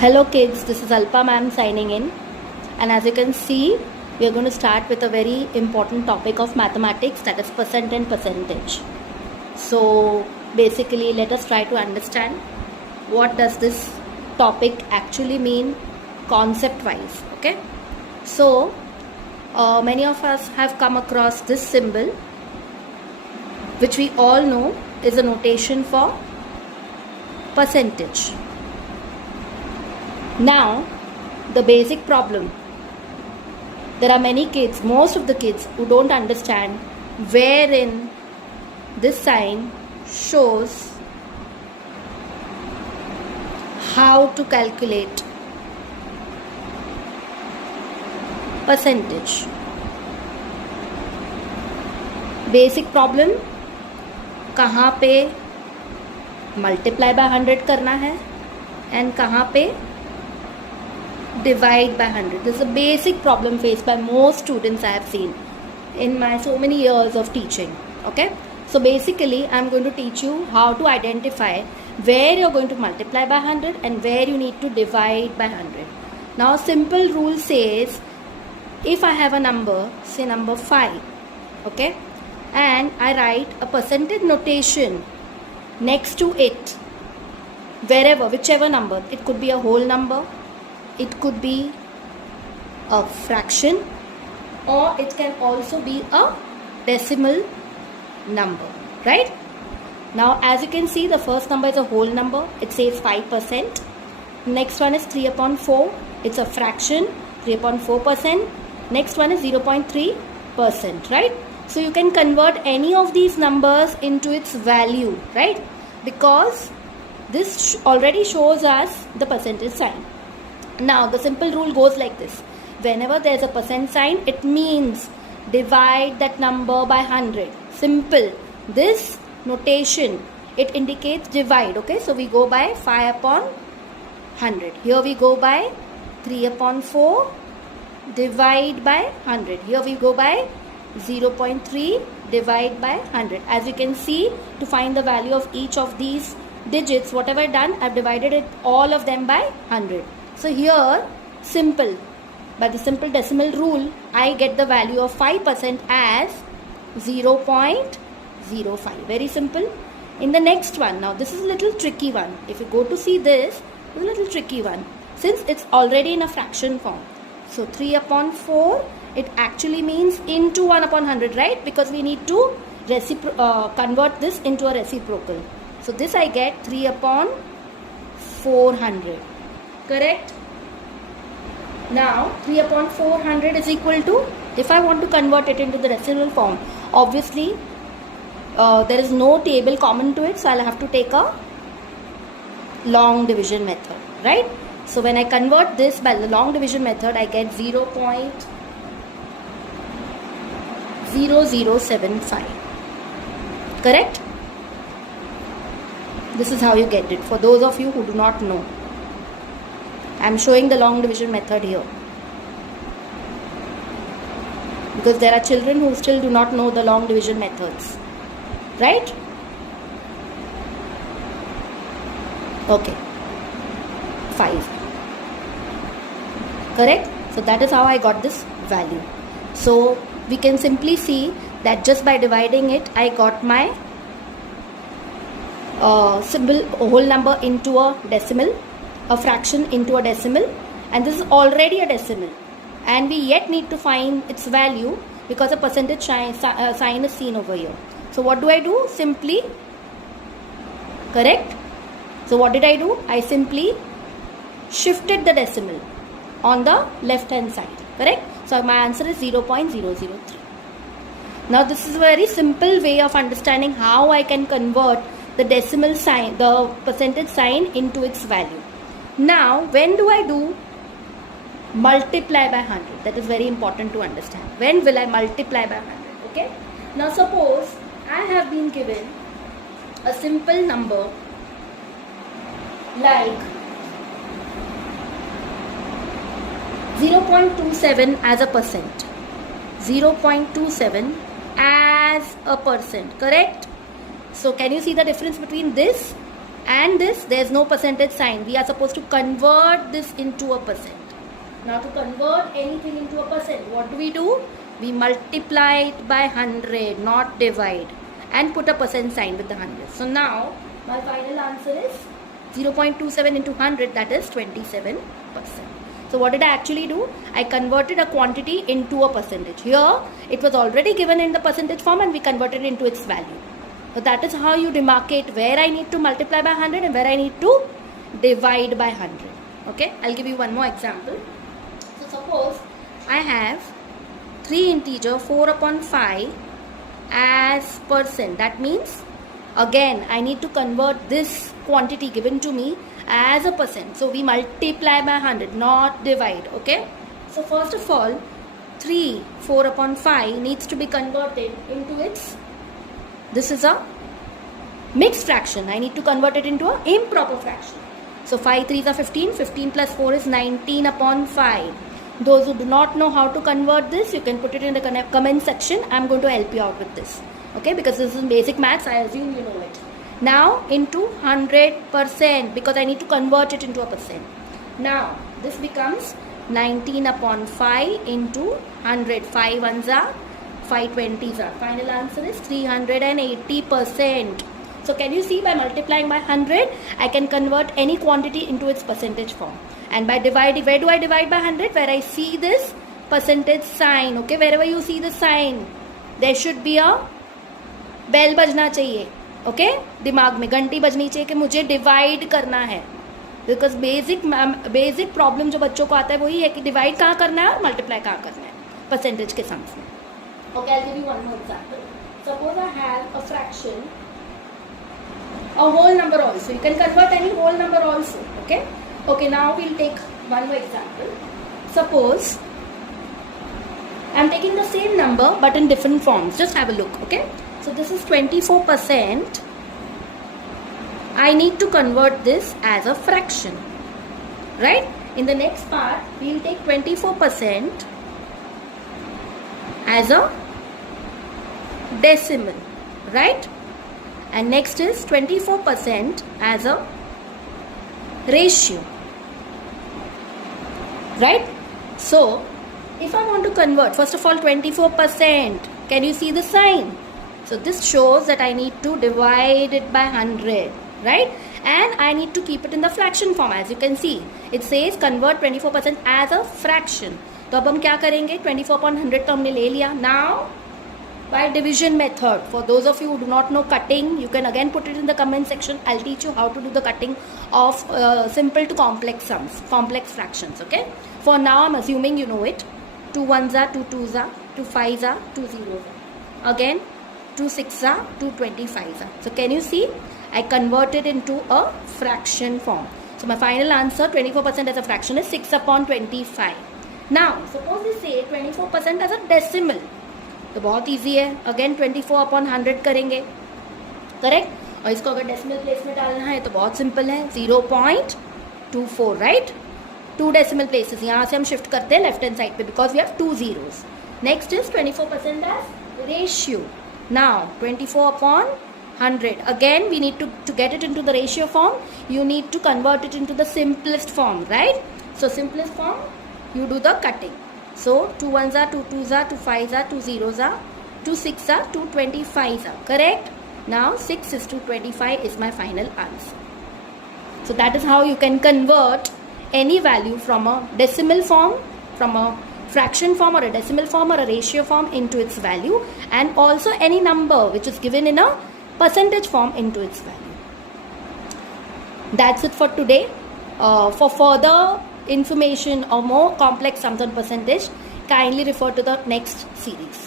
Hello kids, this is Alpa ma'am signing in, and as you can see we are going to start with a very important topic of mathematics, that is percent and percentage. So basically let us try to understand what does this topic actually mean concept wise. Okay, so many of us have come across this symbol which we all know is a notation for percentage. Now, the basic problem, there are many kids, most of the kids who don't understand wherein this sign shows how to calculate percentage. Basic problem, कहाँ पे multiply by 100 करना है and कहाँ पे divide by 100. This is a basic problem faced by most students I have seen in my so many years of teaching. Okay, so basically I am going to teach you how to identify where you are going to multiply by 100 and where you need to divide by 100. Now simple rule says, if I have a number, say number 5, okay, and I write a percentage notation next to it, wherever, whichever number, it could be a whole number, it could be a fraction, or it can also be a decimal number, right? Now as you can see, the first number is a whole number, it says 5%. Next one is 3 upon 4, it's a fraction, 3 upon 4%. Next one is 0.3%, right? So you can convert any of these numbers into its value, right? Because this already shows us the percentage sign. Now the simple rule goes like this: whenever there is a percent sign, it means divide that number by 100. Simple. This notation, it indicates divide. Okay, so we go by 5 upon 100. Here we go by 3 upon 4 divide by 100. Here we go by 0.3 divide by 100. As you can see, to find the value of each of these digits, whatever I've done, I've divided it all of them by 100. So here, simple, by the simple decimal rule, I get the value of 5% as 0.05. Very simple. In the next one, now this is a little tricky one. If you go to see this, it's a little tricky one, since it's already in a fraction form. So 3 upon 4, it actually means into 1 upon 100, right? Because we need to convert this into a reciprocal. So this I get 3 upon 400. Correct? Now 3 upon 400 is equal to, if I want to convert it into the decimal form, obviously there is no table common to it, so I'll have to take a long division method, right? So when I convert this by the long division method, I get 0.0075. Correct? This is how you get it. For those of you who do not know, I am showing the long division method here, because there are children who still do not know the long division methods, right? Okay, 5. Correct? So that is how I got this value. So we can simply see that just by dividing it, I got my symbol, whole number into a decimal, a fraction into a decimal, and this is already a decimal, and we yet need to find its value because a percentage sign is seen over here. So what do I do? Simply, correct? So what did I do? I simply shifted the decimal on the left hand side, correct? So my answer is 0.003. Now this is a very simple way of understanding how I can convert the decimal sign, the percentage sign, into its value. Now when do I do multiply by 100? That is very important to understand. When will I multiply by 100? Okay. Now suppose I have been given a simple number like 0.27 as a percent. 0.27 as a percent, correct? So can you see the difference between this and this, there's no percentage sign. We are supposed to convert this into a percent. Now to convert anything into a percent, what do? We multiply it by 100, not divide, and put a percent sign with the 100. So now my final answer is 0.27 into 100, that is 27%. So what did I actually do? I converted a quantity into a percentage. Here it was already given in the percentage form and we converted it into its value. So that is how you demarcate where I need to multiply by 100 and where I need to divide by 100. Okay, I'll give you one more example. So suppose I have 3 integer 4 upon 5 as percent. That means again I need to convert this quantity given to me as a percent. So we multiply by 100, not divide. Okay, so first of all 4 upon 5 needs to be converted into its, this is a mixed fraction. I need to convert it into an improper fraction. So 5 3s are 15, 15 plus 4 is 19 upon 5. Those who do not know how to convert this, you can put it in the comment section. I'm going to help you out with this. Okay, because this is basic maths, I assume you know it. Now into 100%, because I need to convert it into a percent. Now this becomes 19 upon 5 into 100. 5 ones are 5 20s are. Final answer is 380%. So can you see, by multiplying by 100, I can convert any quantity into its percentage form. And by dividing, where do I divide by 100? Where I see this percentage sign. Okay, wherever you see the sign, there should be a bell बजना चाहिए. Okay, दिमाग में घंटी बजनी चाहिए कि मुझे divide करना है. बिकॉज बेसिक प्रॉब्लम जो बच्चों को आता है वही है कि डिवाइड कहाँ करना है और मल्टीप्लाई कहाँ करना है परसेंटेज के सम्स में. Okay, I will give you one more example. Suppose I have a fraction, a whole number also. You can convert any whole number also. Okay, now we'll take one more example. Suppose I'm taking the same number but in different forms. Just have a look. Okay, so this is 24%. I need to convert this as a fraction, right? In the next part we'll take 24% as a decimal, right? And next is 24% as a ratio, right? So if I want to convert, first of all 24%, can you see the sign? So this shows that I need to divide it by 100, right? And I need to keep it in the fraction form. As you can see, it says convert 24% as a fraction. तो अब हम क्या करेंगे? 24/100 तो हमने ले लिया. Now by division method, for those of you who do not know cutting, you can again put it in the comment section. I'll teach you how to do the cutting of simple to complex sums, complex fractions. Okay, for now I'm assuming you know it. 2 1s are 2 2s are 2 5s are 2 0s are. Again 2 6s are 2 25s are. So can you see, I converted into a fraction form. So my final answer 24% as a fraction is 6 upon 25. Now suppose we say 24% as a decimal, तो बहुत easy है. Again 24/100 करेंगे, correct. और इसको अगर decimal place में डालना है तो बहुत सिंपल है, 0.24, राइट. 2 डेसिमल प्लेसेस यहाँ से हम शिफ्ट करते हैं लेफ्ट हैंड साइड पे because we have 2 zeros. Next is 24% as ratio. Now 24/100. Again we need to get it into the ratio form, you need to convert it into the simplest form, right. So simplest form, you do the cutting. So 2 1s are 2 2s are 2 5s are 2 0s are 2 6s are 2 25s are. Correct. Now 6 is to 25 is my final answer. So that is how you can convert any value from a decimal form, from a fraction form or a decimal form or a ratio form into its value, and also any number which is given in a percentage form into its value. That's it for today. For further information or more complex sums on percentage, kindly refer to the next series.